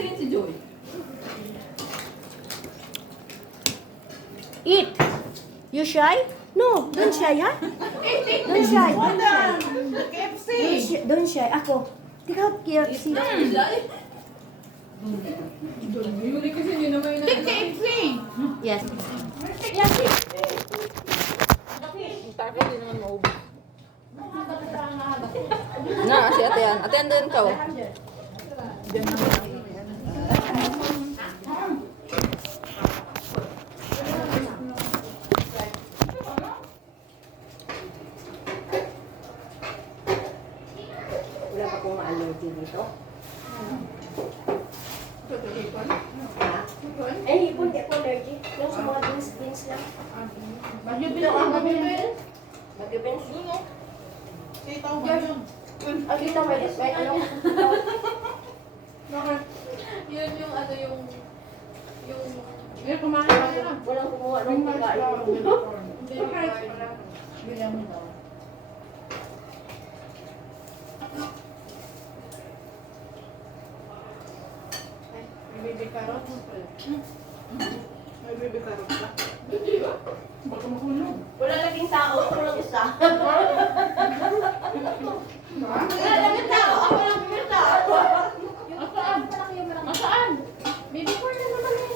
tingin si Joy? Eat. You shy? No, don't shy, ha? Don't shy. Don't shy. Ako. Ikaw, KFC. Yuri kasi yun naman na. Yes. Tako din naman maubos. Na, si ate yan. Ate yan din ka. Wala pa kong allergy dito. Eh, hipon, di ako allergy. Yung sa mga beans lang. Ito ang bagyo beans. Ah, dito may ano? Yun yung ano yung Walang kumuha ng pagkain. baby carrot. May baby carrot ka? Baka mahulog. Wala laging tao, ako lang isa. Wala laging tao, ako lang isa. Asaan? Asaan? Baby corn na naman eh.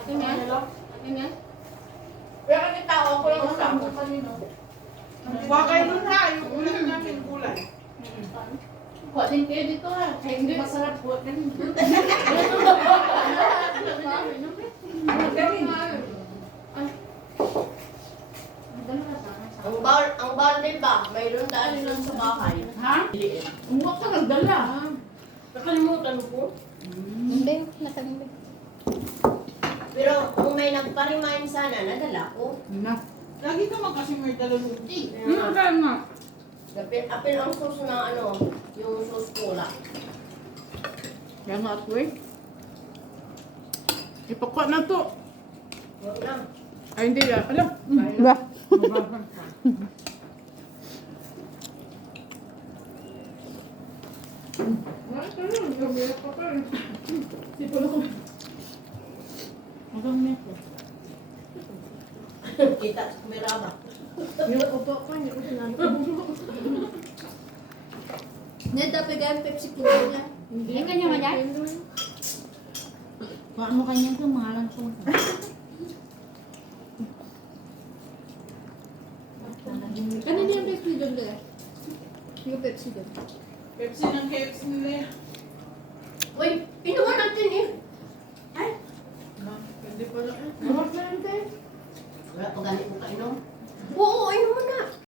Ate Mel? Ate Mel? Wala laging tao, ako lang isa. Wakay nun ha, yung ulam namin kulay. Kuha din kayo dito ha. Kaya hindi masarap po. Galing. Ang bundle ba? Mayroon dahil lang sa bahay. Ha? Umuha ka nagdala. Nakalimutan ko. Hindi, nakalimutan. Pero kung may nagpa-remind sana, nadala ko. Na. Lagi naman kasi may dalaluti. Kaya nga. Apil ang sauce na ano, yung sauce cola. Kaya nga at wait. Ipakwa na to. Huwag na. Ay hindi yan. Alam. Ba? Hanggang nito. Kita, kumirama. Yung upo ko, hindi ko sinabi. Hindi, dapat gawin Pepsi Cola niya. Hindi. Ay, kanya man yan? Kung ano kanya ito, mahalan ko. Kanina yung Pepsi doon dala? Yung Pepsi doon. Pepsi ng KFC nila. Uy, inuwan natin eh. Ay, Hindi pa lang. Bukas na rin tayo. wala pa galit mo kainom. Oo, inuwan na.